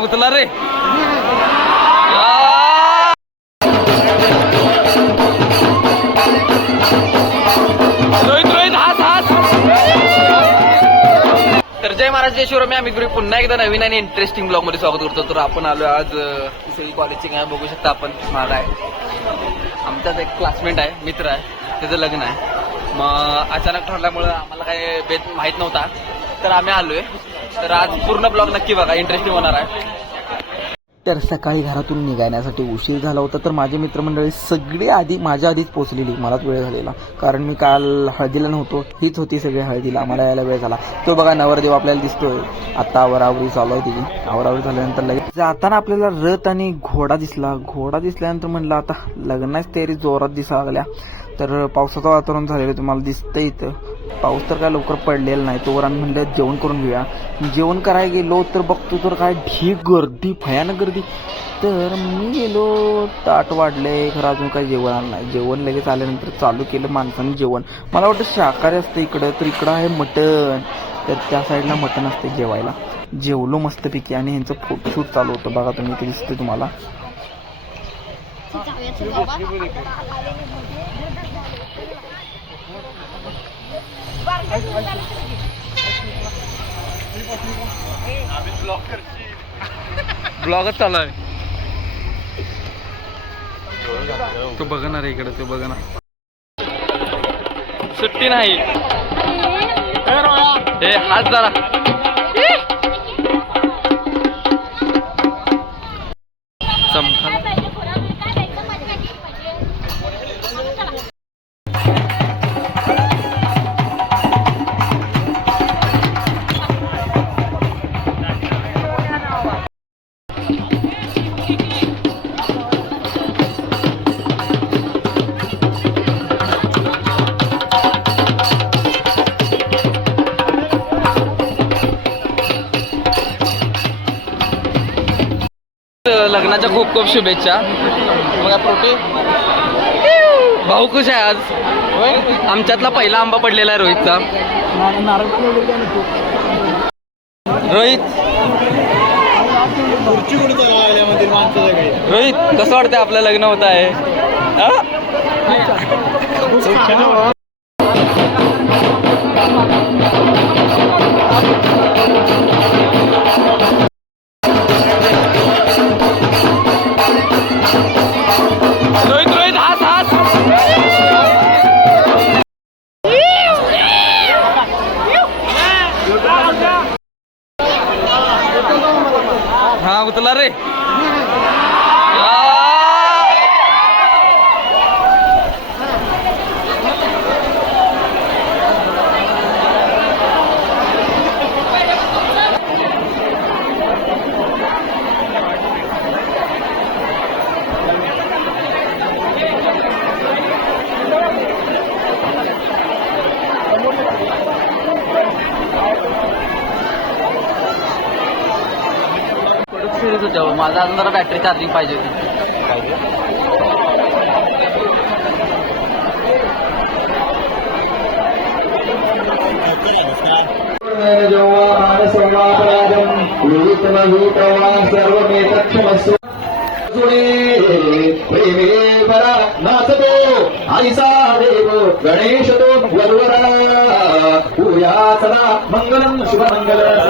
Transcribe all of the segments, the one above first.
उचला रे. तर जय महाराज जय शिवराम मी आम्ही गुरु पुन्हा एकदा नवीन आणि इंटरेस्टिंग ब्लॉगमध्ये स्वागत करतो. तर आपण आलो आज अं, कॉलेजची काय बघू शकता आपण. माझा आहे. आमचाच एक क्लासमेट आहे मित्र आहे. त्याचं लग्न आहे. मग अचानक ठरल्यामुळं आम्हाला काही बेत माहीत नव्हता. तर आम्ही आलोय. तर आज पूर्ण ब्लॉग नक्की बघा इंटरेस्टिंग होणार आहे. तर सकाळी घरातून निघाण्यासाठी उशीर झाला होता तर माझी मित्रमंडळी सगळी आधी माझ्या आधीच पोचलेली मलाच वेळ झालेला. कारण मी काल हळदीला नव्हतो. हीच होती सगळी हळदीला. आम्हाला यायला वेळ झाला. तो बघा नवरदेव आपल्याला दिसतोय. आता आवरावरी चालू आहे तिची. आवरावरी झाल्यानंतर लगेच जाताना आपल्याला रथ आणि घोडा दिसला. घोडा दिसल्यानंतर म्हणलं आता लग्नाची तयारी जोरात दिसा लागल्या. तर पावसाचं वातावरण झालेलं तुम्हाला दिसतं इथं. पाऊस तर काय लवकर पडलेला नाही तोवर आम्ही म्हणलं जेवण करून घेऊया. जेवण करायला गेलो तर बघतो तर काय ढी गर्दी भयानक गर्दी. तर मी गेलो ताट वाढले खरं अजून काही जेवण आलं नाही. जेवण लगेच आल्यानंतर चालू केलं माणसाने जेवण. मला वाटतं शाकाहारी असतं इकडं तर इकडं आहे मटण. तर त्या साईडला मटण असते जेवायला. जेवलो मस्तपैकी आणि ह्यांचं फोटोशूट चालू होतं. बघा तुम्ही ते दिसतं तुम्हाला. ब्लॉगच चालू आहे. तो बघणार आहे इकडे तो ना सुट्टी नाही. हे हात जरा. लग्नाच्या खूप खूप शुभेच्छा. प्रोटी भाऊ खुश आहे आज. आमच्यातला पहिला आंबा पडलेला आहे रोहितचा. रोहित. रोहित कसं वाटतंय आपलं लग्न होत आहे? हा उचला फिरत होत्या माझा अजून जरा बॅटरी चार्जिंग पाहिजे होती. प्रेमेवरा नाचतो आईसा देव गणेश तो वरवरा पूया सदा मंगलम शुभमंगल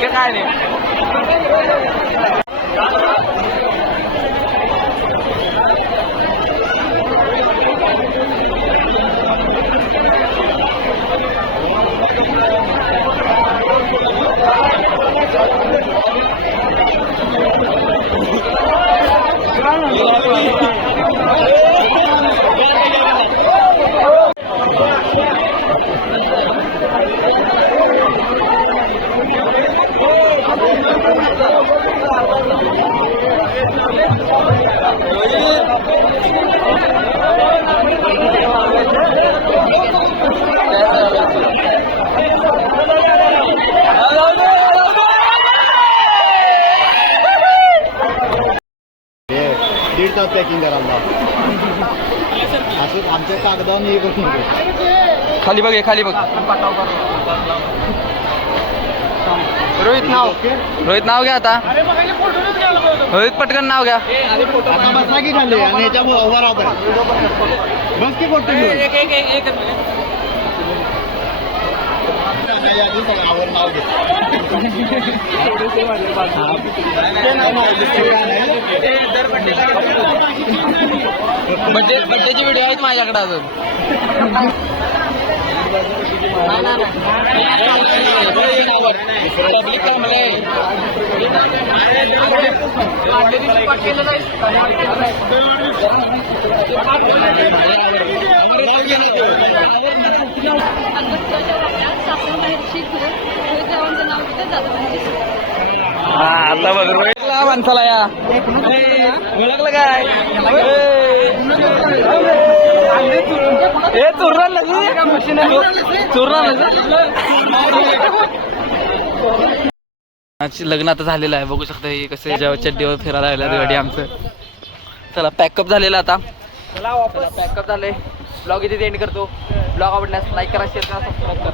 cái này này. दीड तास पॅकिंग करायला असं आमच्या कागदावर हे करून घेतो. खाली बघ हे खाली बघ रोहित नाव. रोहित नाव घ्या आता. रोहित पटकन नाव घ्या. बड्डे बड्डेची व्हिडिओ आहेत माझ्याकडे अजून. आता बघ रोहितला माणसाला या ओळखलं काय हे चुरणार लगी चुरणार लग्न आता झालेलं आहे. बघू शकता हे कसं जेव्हा चड्डीवर फिरायला आलेलं गाडी आमचं. चला पॅकअप झालेलं आता. पॅकअप झालंय. ब्लॉग इथे एंड करतो. ब्लॉग आवडल्यास लाईक करा शेअर करा सबस्क्राईब करा.